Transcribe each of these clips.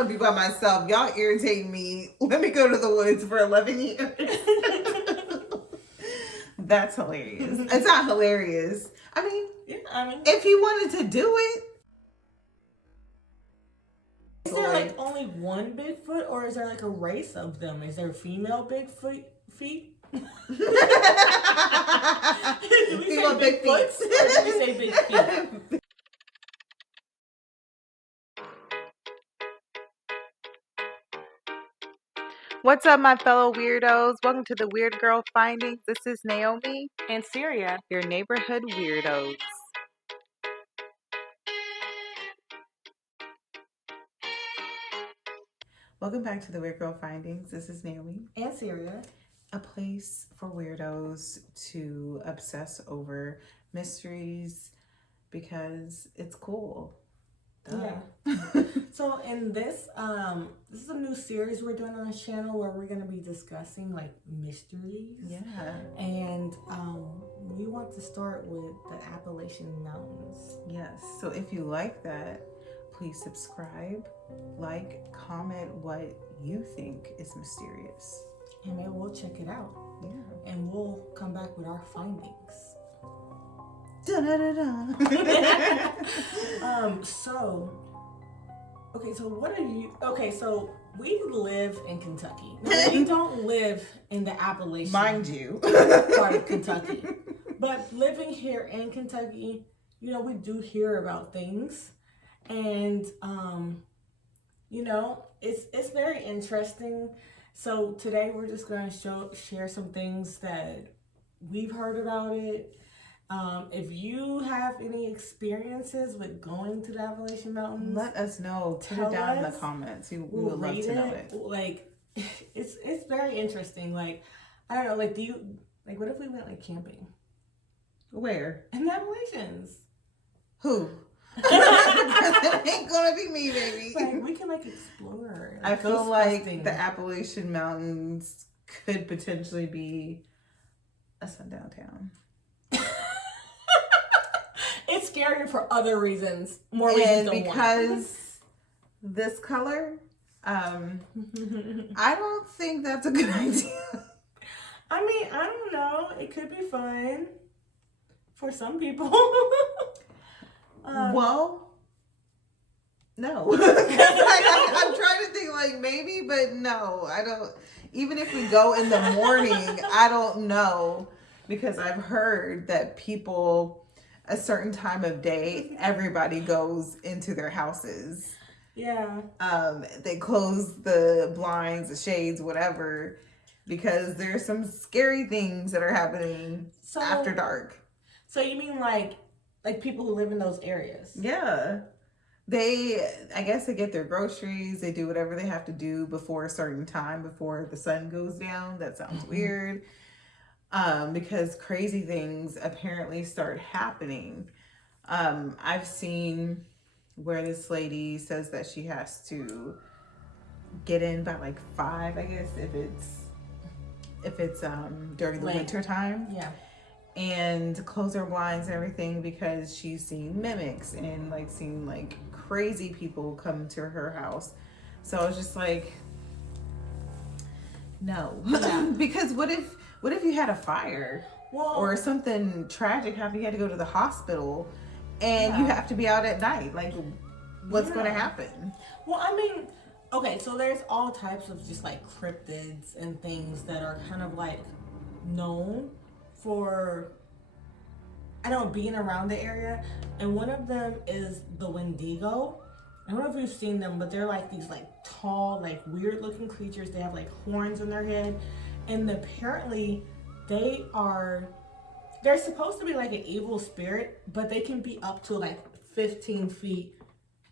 want to be by myself. Y'all irritate me. Let me go to the woods for 11 years. That's hilarious. It's not hilarious. I mean, if he wanted to do it. Is there like only one Bigfoot, or is there like a race of them? Is there female Bigfoot feet? Do we say big feet? Or do we say big feet? What's up, my fellow weirdos? Welcome to the Weird Girl Findings. This is Naomi and Syria, your neighborhood weirdos. Welcome back to the Weird Girl Findings. This is Naomi and Syria, a place for weirdos to obsess over mysteries because it's cool. Yeah. So in this is a new series we're doing on the channel where we're going to be discussing like mysteries. Yeah. And we want to start with the Appalachian Mountains. Yes. So if you like that, please subscribe, like, comment what you think is mysterious. And maybe we'll check it out. Yeah. And we'll come back with our findings. So we live in Kentucky. Now, we don't live in the Appalachian, mind you, part of Kentucky. But living here in Kentucky, you know, we do hear about things, and you know, it's very interesting. So today we're just going to share some things that we've heard about it. If you have any experiences with going to the Appalachian Mountains, let us know. Put it down in the comments. We would love to know it. Like, it's very interesting. Like, I don't know. Like, what if we went like camping? Where? In the Appalachians. Who? It ain't gonna be me, baby. Like, we can like explore. I feel like the Appalachian Mountains could potentially be a sundown town. It's scary for other reasons, more reasons than one. Because this color, I don't think that's a good idea. I mean, I don't know. It could be fun for some people. Well, no. I'm trying to think like maybe, but no, I don't. Even if we go in the morning, I don't know, because I've heard that people, a certain time of day, everybody goes into their houses. Yeah. They close the blinds, the shades, whatever, because there's some scary things that are happening after dark. So you mean like people who live in those areas? Yeah. I guess they get their groceries, they do whatever they have to do before a certain time, before the sun goes down. That sounds weird. Because crazy things apparently start happening. I've seen where this lady says that she has to get in by like 5, I guess, if it's during the winter time. Yeah. And close her blinds and everything, because she's seen mimics and like seen like crazy people come to her house. So I was just like, no. Yeah. Because what if you had a fire or something tragic happened, you had to go to the hospital and you have to be out at night? Like, what's going to happen? Well, I mean, okay, so there's all types of just like cryptids and things that are kind of like known for, I don't know, being around the area. And one of them is the Wendigo. I don't know if you've seen them, but they're like these like tall, like weird looking creatures. They have like horns on their head. And apparently they're supposed to be like an evil spirit, but they can be up to like 15 feet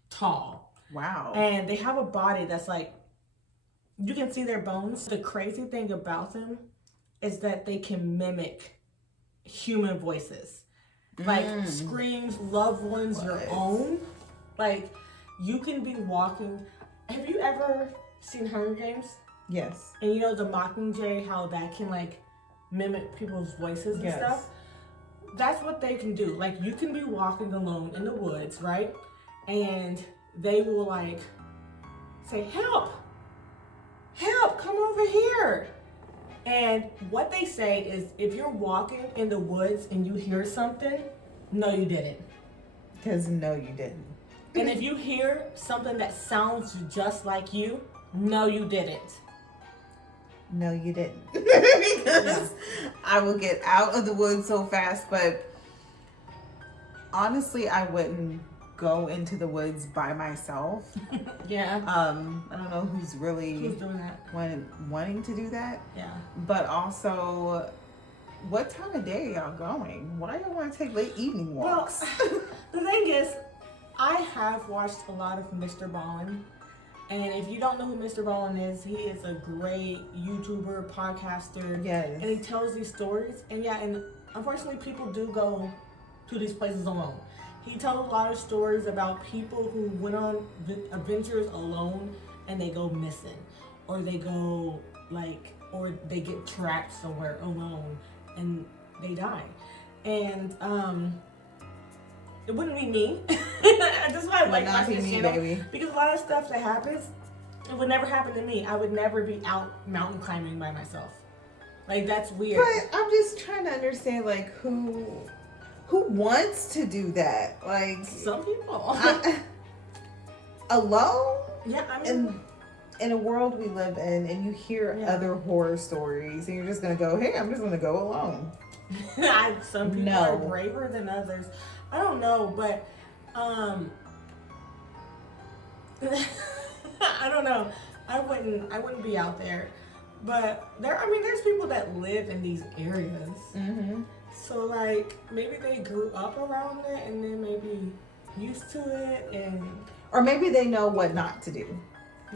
tall. Wow. And they have a body that's like, you can see their bones. The crazy thing about them is that they can mimic human voices. Like screams, loved ones, your own. Like, you can be walking. Have you ever seen Hunger Games? Yes. And you know the Mockingjay, how that can like mimic people's voices and stuff? That's what they can do. Like, you can be walking alone in the woods, right? And they will like say, help, help, come over here. And what they say is, if you're walking in the woods and you hear something, no, you didn't. Because no, you didn't. And if you hear something that sounds just like you, no, you didn't. No, you didn't. Because I will get out of the woods so fast, but honestly, I wouldn't go into the woods by myself. Yeah. I don't know who's really doing that. wanting to do that. Yeah. But also, what time of day are y'all going? Why y'all want to take late evening walks? Well, the thing is, I have watched a lot of Mr. Ballin. And if you don't know who Mr. Ballin is, he is a great YouTuber, podcaster. Yes. And he tells these stories. And yeah, and unfortunately, people do go to these places alone. He tells a lot of stories about people who went on adventures alone and they go missing. Or they go, or they get trapped somewhere alone and they die. And, it wouldn't be me. That's why I like watching this channel. Baby. Because a lot of stuff that happens, it would never happen to me. I would never be out mountain climbing by myself. Like, that's weird. But I'm just trying to understand, like, who wants to do that? Like, some people. Alone? Yeah, I mean, in a world we live in, and you hear other horror stories, and you're just gonna go, hey, I'm just gonna go alone. Some people are braver than others. I don't know, but I don't know. I wouldn't be out there. But there's people that live in these areas. Mm-hmm. So like maybe they grew up around it and then maybe used to it, or maybe they know what not to do.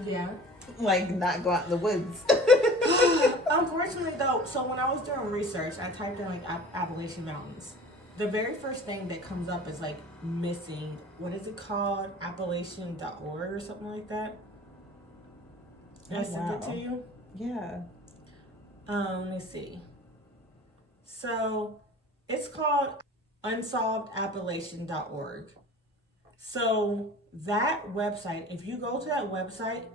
Yeah. Like not go out in the woods. Unfortunately though, so when I was doing research, I typed in like Appalachian Mountains. The very first thing that comes up is like missing, what is it called? Appalachian.org or something like that. I sent it to you? Yeah. Let me see. So it's called unsolvedappalachian.org. So that website, if you go to that website,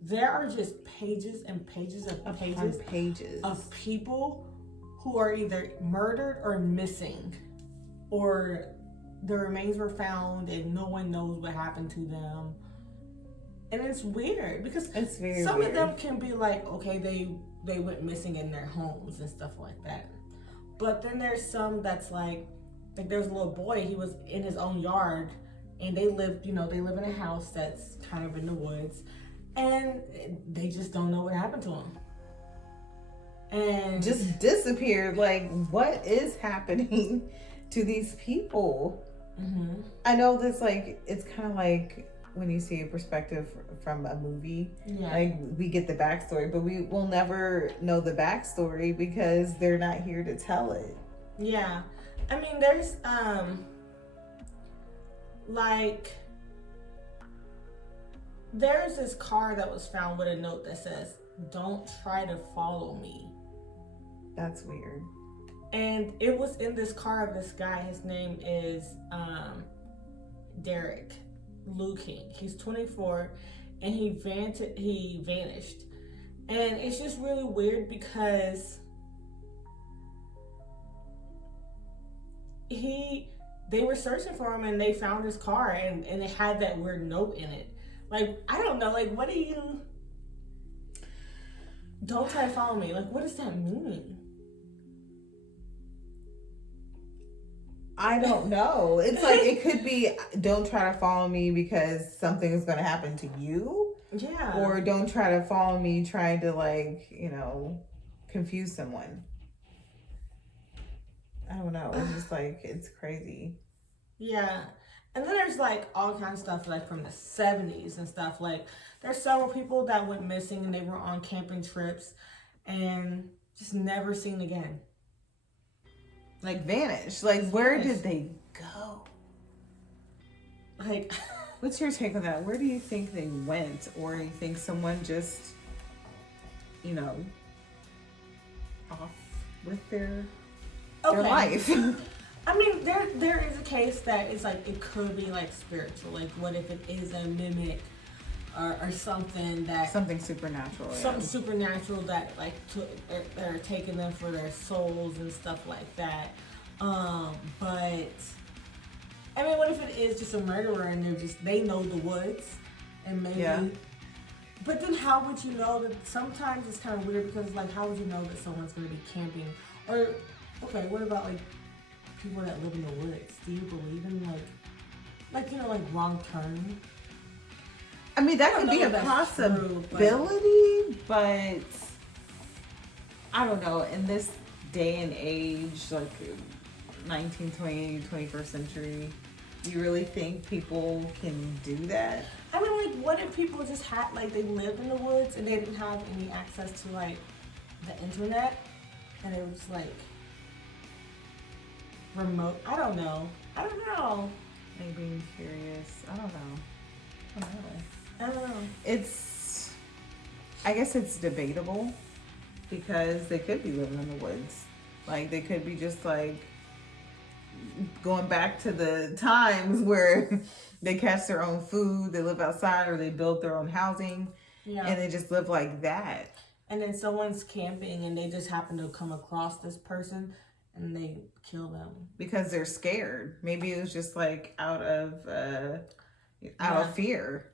there are just pages and pages of pages of people who are either murdered or missing, or their remains were found and no one knows what happened to them. And it's weird because it's very some weird. of them can be like, okay, they went missing in their homes and stuff like that. But then there's some that's like there's a little boy, he was in his own yard and they live in a house that's kind of in the woods and they just don't know what happened to him. And just disappeared. Like, what is happening to these people? Mm-hmm. I know this, like, it's kind of like when you see a perspective from a movie, like we get the backstory, but we will never know the backstory because they're not here to tell it. Yeah. I mean, there's, there's this car that was found with a note that says, "Don't try to follow me." That's weird. And it was in this car of this guy. His name is Derek King. He's 24, and he vanished. And it's just really weird because they were searching for him and they found his car and it had that weird note in it. Like, I don't know, like, what do you... Don't try to follow me. Like, what does that mean? I don't know. It's like, it could be, don't try to follow me because something is going to happen to you. Yeah. Or don't try to follow me trying to, like, confuse someone. I don't know. It's just like, it's crazy. Yeah. And then there's like all kinds of stuff like from the 70s and stuff. Like there's several people that went missing and they were on camping trips and just never seen again. Like vanished. Like where did they go? Like, what's your take on that? Where do you think they went? Or you think someone just, off with their life? I mean, there is a case that is like, it could be like spiritual. Like, what if it is a mimic or something that something supernatural. Something supernatural that like that are taking them for their souls and stuff like that. But I mean, what if it is just a murderer and they know the woods and maybe. Yeah. But then how would you know that? Sometimes it's kind of weird because like how would you know that someone's going to be camping? Or okay, what about like people that live in the woods? Do you believe in like wrong turn? I mean, that could be a possibility, but I don't know. In this day and age, like 1920, 21st century, you really think people can do that? I mean, like, what if people just had, like, they lived in the woods and they didn't have any access to, like, the internet? And they were just, like, remote. I don't know. Maybe being curious. I don't know. I guess it's debatable because they could be living in the woods. Like, they could be just, like, going back to the times where they catch their own food, they live outside, or they build their own housing, and they just live like that. And then someone's camping and they just happen to come across this person and they kill them. Because they're scared. Maybe it was just like out of fear.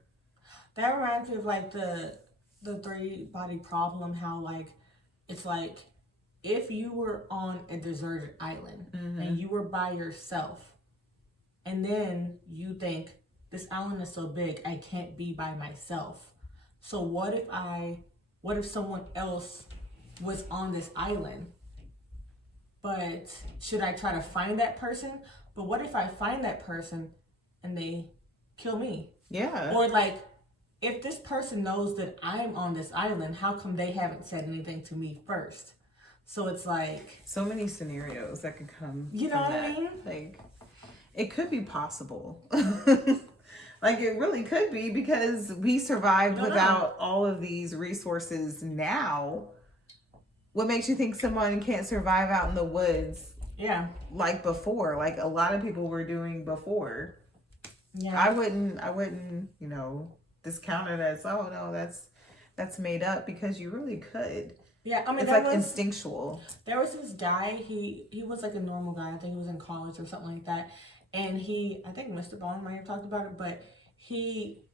That reminds me of like the 3-body problem, how like it's like if you were on a deserted island and you were by yourself, and then you think, this island is so big, I can't be by myself. So what if someone else was on this island? But should I try to find that person? But what if I find that person and they kill me? Yeah. Or like, if this person knows that I'm on this island, how come they haven't said anything to me first? So it's like so many scenarios that could come. You know what I mean? Like, it could be possible. Like, it really could be, because we survived without all of these resources now. What makes you think someone can't survive out in the woods? Yeah. Like before, like a lot of people were doing before. Yeah. I wouldn't, discount it as, oh no, that's made up, because you really could. Yeah, I mean, it's like instinctual. There was this guy, he was like a normal guy. I think he was in college or something like that. And I think Mr. Bond might have talked about it, but he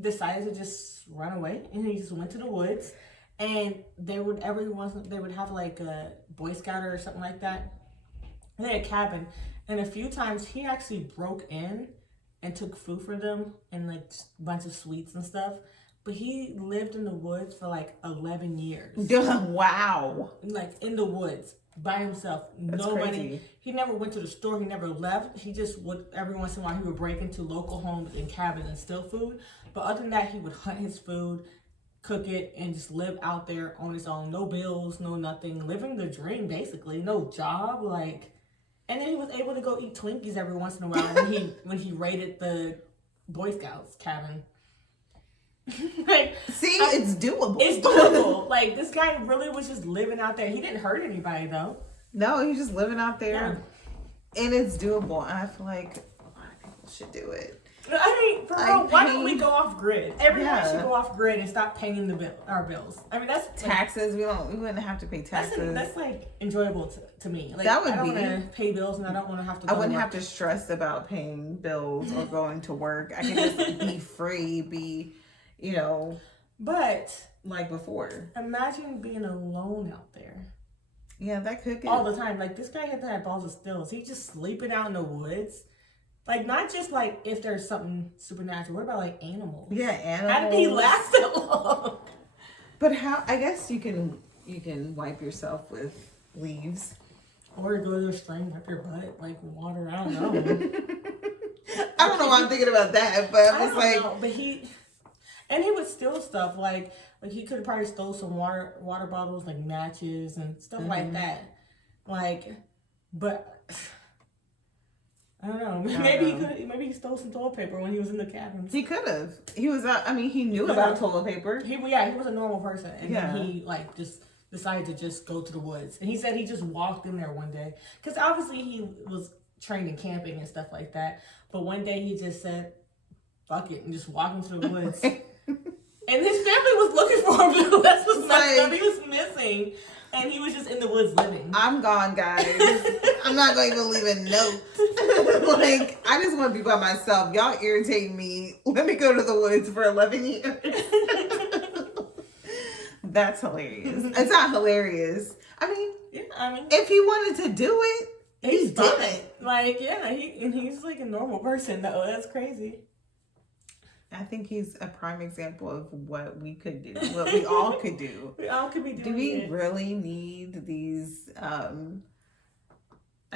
decided to just run away, and he just went to the woods. And they would have like a Boy Scout or something like that. And they had a cabin, and a few times he actually broke in and took food for them and like a bunch of sweets and stuff. But he lived in the woods for like 11 years. Wow. Like in the woods by himself. That's crazy. He never went to the store. He never left. He just would, every once in a while, he would break into local homes and cabins and steal food. But other than that, he would hunt his food, cook it, and just live out there on his own. No bills, no nothing. Living the dream, basically. No job. Like, and then he was able to go eat Twinkies every once in a while when he raided the Boy Scouts cabin. Like, it's doable. It's doable. Like, this guy really was just living out there. He didn't hurt anybody, though. No, he's just living out there. Yeah. And it's doable. And I feel like a lot of people should do it. I mean, for real, why don't we go off grid? Everyone should go off grid and stop paying our bills. I mean, that's taxes. We wouldn't have to pay taxes. That's like enjoyable to me. Like, that would I don't want to pay bills, and I don't want to have to. I wouldn't have to stress about paying bills or going to work. I can just be free, But like before, imagine being alone out there. Yeah, that could get all the time. Like, this guy had to have balls of steel. Is he just sleeping out in the woods? Like, not just like if there's something supernatural. What about like animals? Yeah, animals. How did he last that long? But how? I guess you can wipe yourself with leaves, or go to the stream, wipe your butt, like water. I don't know. I don't know why I'm thinking about that, but I'm just like. Know, but he would steal stuff like he could have probably stole some water bottles, like matches and stuff like that. Like, but. I don't know. Maybe he stole some toilet paper when he was in the cabin. He could have. He was. He knew about toilet paper. He was a normal person, and then he like just decided to just go to the woods. And he said he just walked in there one day because obviously he was trained in camping and stuff like that. But one day he just said, "Fuck it," and just walked into the woods. And his family was looking for him too. That's what's messed up. Like, He was missing. And he was just in the woods living. I'm gone, guys. I'm not going to even leave a note. Like, I just want to be by myself. Y'all irritate me. Let me go to the woods for 11 years. That's hilarious. It's not hilarious. I mean, if he wanted to do it, he did it. Like, yeah, he's like a normal person, though. That's crazy. I think he's a prime example of what we could do, what we all could do. We all could be doing Do we it. really need these, I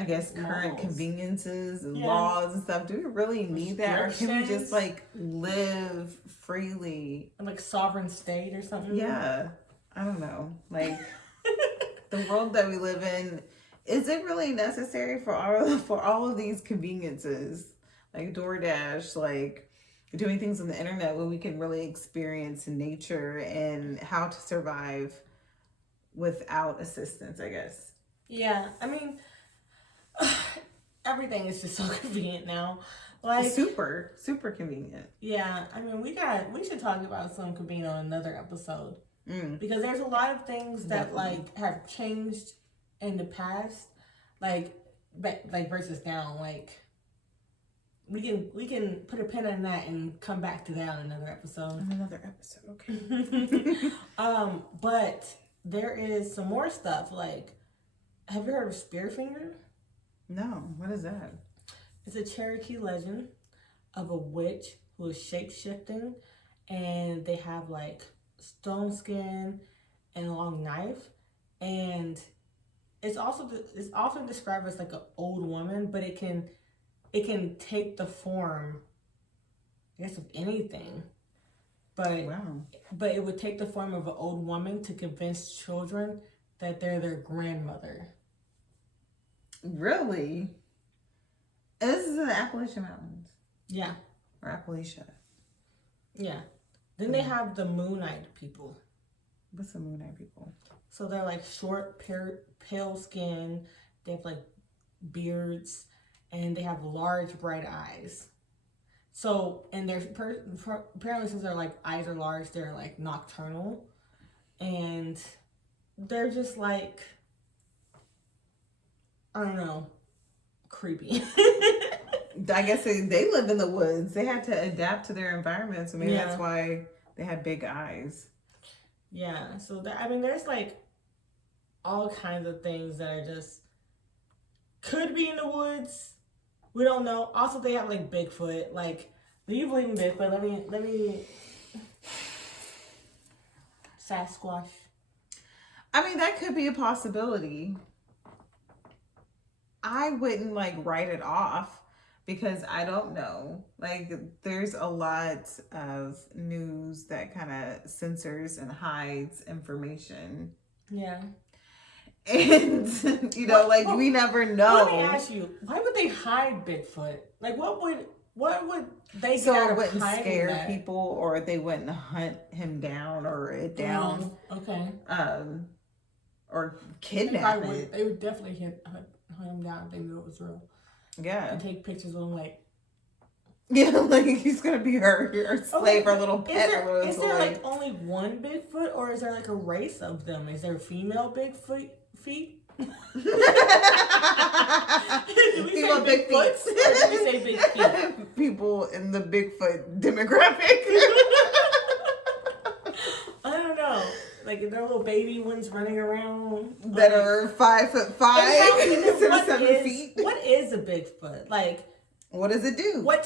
guess, current conveniences and laws and stuff? Do we really need that? Or can we just, like, live freely? Like sovereign state or something? Yeah. I don't know. Like, the world that we live in, is it really necessary for all of these conveniences? Like DoorDash, like, doing things on the internet where we can really experience nature and how to survive without assistance, I guess. Yeah, I mean, everything is just so convenient now. Like super convenient. Yeah, I mean, we should talk about some convenient on another episode because there's a lot of things that like have changed in the past, like versus now, like. We can put a pin on that and come back to that on another episode. Okay. But there is some more stuff. Like, have you heard of Spearfinger? No. What is that? It's a Cherokee legend of a witch who is shape-shifting, and they have like stone skin and a long knife, and it's often described as like an old woman, but it can take the form, I guess, of anything. But but it would take the form of an old woman to convince children that they're their grandmother. Really? And this is in the Appalachian Mountains? Yeah. Or Appalachia? Yeah. Then they have the Moonite people. What's the Moonite people? So they're like short, pale skin. They have like beards. And they have large, bright eyes. So, and they're apparently, since their like eyes are large, they're like nocturnal, and they're just like, I don't know, creepy. I guess they live in the woods. They had to adapt to their environment, so maybe that's why they had big eyes. Yeah. So there's like all kinds of things that are just could be in the woods. We don't know. Also, they have like Bigfoot. Like, do you believe in Bigfoot? Let me. Sasquatch. I mean, that could be a possibility. I wouldn't like write it off because I don't know. Like, there's a lot of news that kind of censors and hides information. Yeah. And, we never know. Let me ask you, why would they hide Bigfoot? Like, what would they so get it wouldn't scare that? people, or they wouldn't hunt him down or it down. Okay. Or kidnap it. They would definitely hunt him down if they knew it was real. Yeah. And take pictures of him, like. Yeah, like he's gonna be her slave, or little pet. Is there like only one Bigfoot, or is there like a race of them? Is there female Bigfoot? Feet? Do we say big feet? Or do we say big feet? People in the Bigfoot demographic. I don't know. Like, there are little baby ones running around that are 5'5" instead of 7 feet. What is a Bigfoot? Like, what does it do? What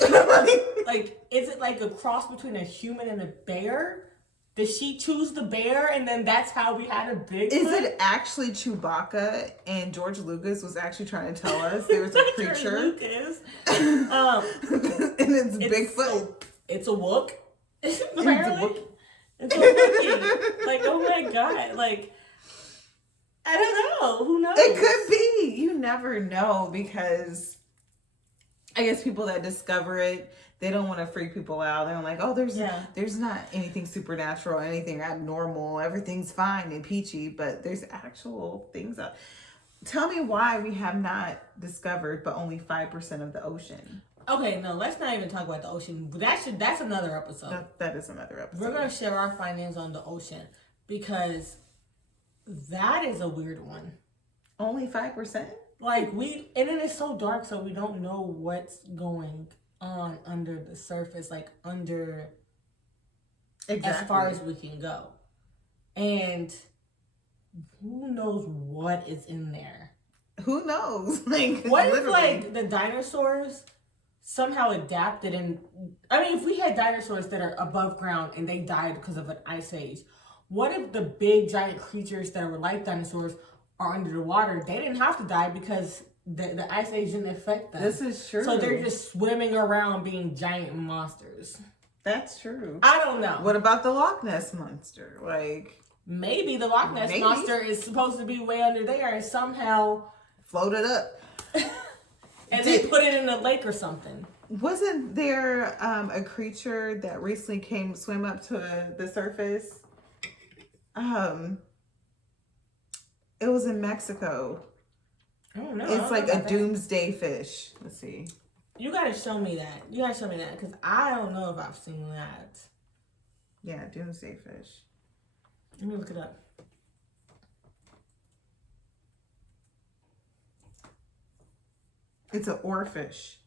like, is it like a cross between a human and a bear? Did she choose the bear, and then that's how we had a Bigfoot? Is it actually Chewbacca, and George Lucas was actually trying to tell us there was a creature? George Lucas. And it's Bigfoot. It's a Wook. Apparently. It's a Wookiee. Like, oh my God. Like, I don't know. Who knows? It could be. You never know, because I guess people that discover it, they don't want to freak people out. They're like, oh, there's not anything supernatural, anything abnormal. Everything's fine and peachy, but there's actual things out. Tell me why we have not discovered but only 5% of the ocean. Okay, no, let's not even talk about the ocean. That's another episode. That is another episode. We're gonna share our findings on the ocean because that is a weird one. Only 5%? Like and then it's so dark, so we don't know what's going on under the surface, like under as far as we can go. And who knows what is in there? Who knows? Like, what if like the dinosaurs somehow adapted? And I mean, if we had dinosaurs that are above ground and they died because of an ice age, what if the big giant creatures that were like dinosaurs are under the water? They didn't have to die because the ice age didn't affect them. This is true. So they're just swimming around being giant monsters. That's true. I don't know. What about the Loch Ness monster? Like, maybe the Loch Ness monster is supposed to be way under there and somehow floated up. And they put it in a lake or something. Wasn't there a creature that recently swim up to the surface? It was in Mexico. I don't know. It's like a doomsday fish. Let's see. You gotta show me that. Because I don't know if I've seen that. Yeah, doomsday fish. Let me look it up. It's an oarfish.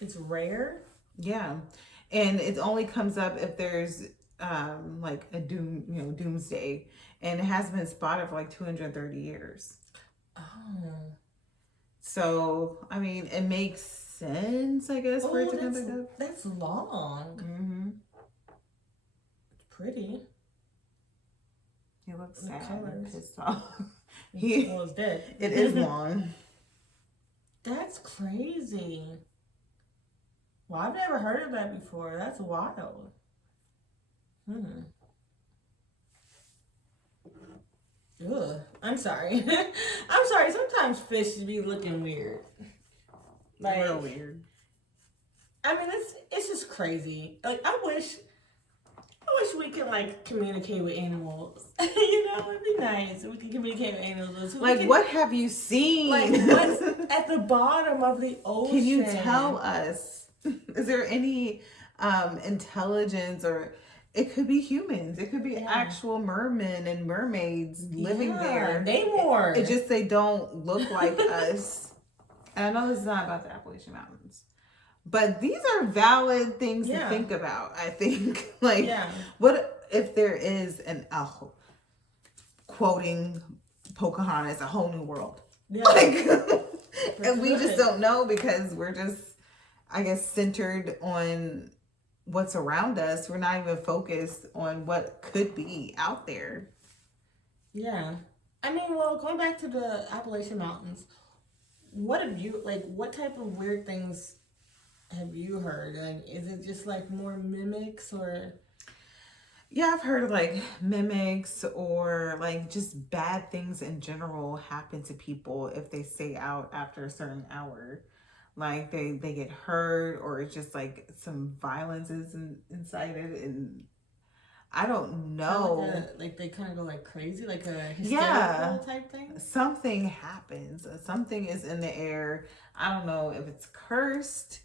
It's rare? Yeah. And it only comes up if there's like a doomsday. And it has been spotted for like 230 years. Oh. So, I mean, it makes sense, I guess, for it to come back up. That's long. Mm-hmm. It's pretty. He looks The sad colors. and pissed off. It's dead. It is long. That's crazy. Well, I've never heard of that before. That's wild. Ugh. I'm sorry. I'm sorry. Sometimes fish be looking weird. Like, real weird. I mean, it's just crazy. Like, I wish we could like communicate with animals. You know, it'd be nice if we could communicate with animals. Like, what have you seen? Like, what's at the bottom of the ocean? Can you tell us? Is there any intelligence, or it could be humans? It could be actual mermen and mermaids living there. Namor. It just they don't look like us. And I know this is not about the Appalachian Mountains, but these are valid things to think about. I think, like, what if there is quoting Pocahontas, a whole new world? Yeah. Like, and we just don't know because we're just, I guess, centered on what's around us. We're not even focused on what could be out there. Yeah. I mean, well, going back to the Appalachian Mountains, what type of weird things have you heard? Like, is it just like more mimics or? Yeah, I've heard like mimics or like just bad things in general happen to people if they stay out after a certain hour. Like they get hurt, or it's just like some violence is incited, and I don't know. Like they kind of go like crazy, like a hysterical type thing. Something happens. Something is in the air. I don't know if it's cursed,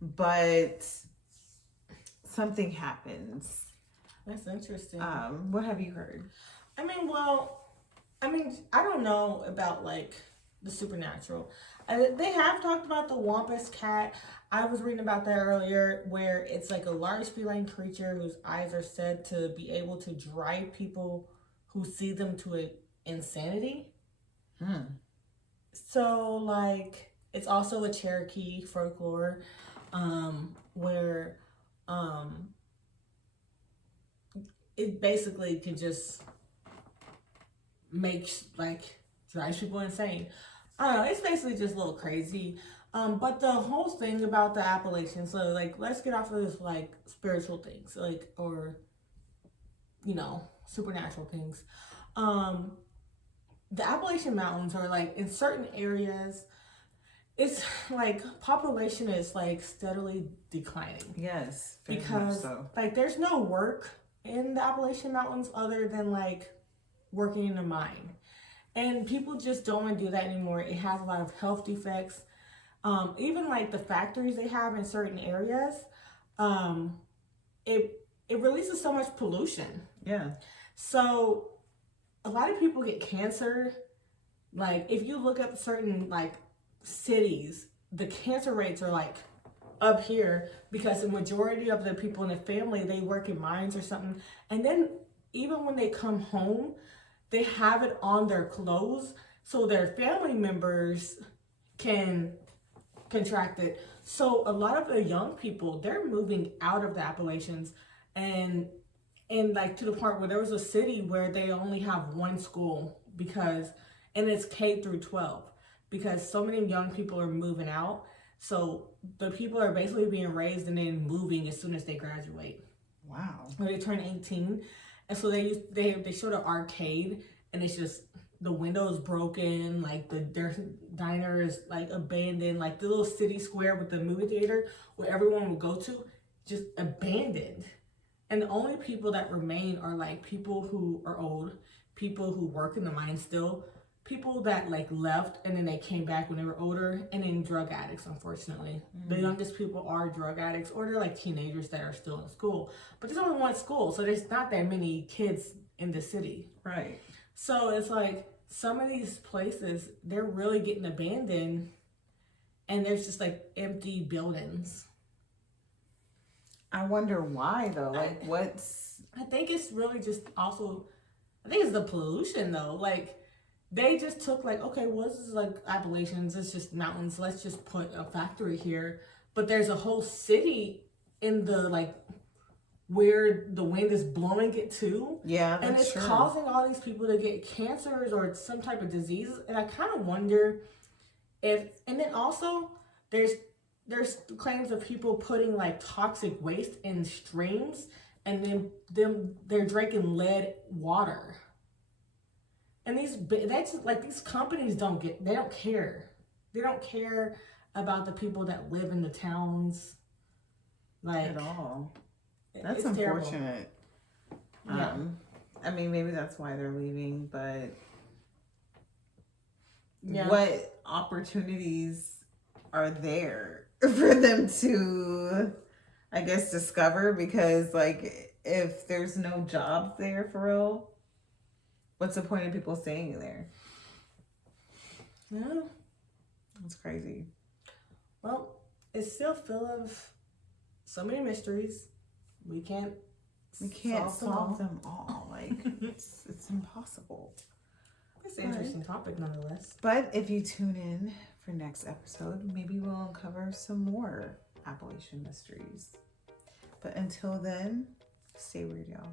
but something happens. That's interesting. What have you heard? I mean, I don't know about like the supernatural. They have talked about the Wampus cat. I was reading about that earlier, where it's like a large feline creature whose eyes are said to be able to drive people who see them to insanity. So, like, it's also a Cherokee folklore, where it basically can just make, like, drives people insane. I don't know, it's basically just a little crazy. But the whole thing about the Appalachians, so like, let's get off of this like spiritual things, like, or, you know, supernatural things. The Appalachian Mountains are like in certain areas, it's like population is like steadily declining. Yes, because like there's no work in the Appalachian Mountains other than like working in a mine. And people just don't want to do that anymore. It has a lot of health defects. Even like the factories they have in certain areas, um, it releases so much pollution. Yeah. So a lot of people get cancer. Like if you look up certain like cities, the cancer rates are like up here because the majority of the people in the family, they work in mines or something. And then even when they come home, they have it on their clothes so their family members can contract it. So a lot of the young people, they're moving out of the Appalachians, and like to the point where there was a city where they only have one school because, and it's K through 12 because so many young people are moving out. So the people are basically being raised and then moving as soon as they graduate. Wow. When they turn 18. And so they showed an arcade, and it's just the windows broken, like their diner is like abandoned, like the little city square with the movie theater where everyone would go to, just abandoned. And the only people that remain are like people who are old, people who work in the mine still, people that like left and then they came back when they were older, and then drug addicts, unfortunately. The youngest people are drug addicts, or they're like teenagers that are still in school. But there's only one school, so there's not that many kids in the city. Right. So it's like some of these places, they're really getting abandoned, and there's just like empty buildings. I wonder why though. Like I think it's really just also, I think it's the pollution though. Like they just took like, okay, well, this is like Appalachians, it's just mountains, let's just put a factory here. But there's a whole city in the like where the wind is blowing it to. Yeah, and that's it's true. causing all these people to get cancers or some type of diseases. And I kind of wonder if, and then also there's claims of people putting like toxic waste in streams, and then they're drinking lead water. And that's like these companies they don't care. They don't care about the people that live in the towns. Like At all. That's it's unfortunate. Yeah. I mean, maybe that's why they're leaving, but Yeah. what opportunities are there for them to, I guess, discover? Because like if there's no jobs there for real, what's the point of people staying there? Yeah. That's crazy. Well, it's still full of so many mysteries. We can't solve them all. Like it's impossible. It's an interesting topic nonetheless. But if you tune in for next episode, maybe we'll uncover some more Appalachian mysteries. But until then, stay weird, y'all.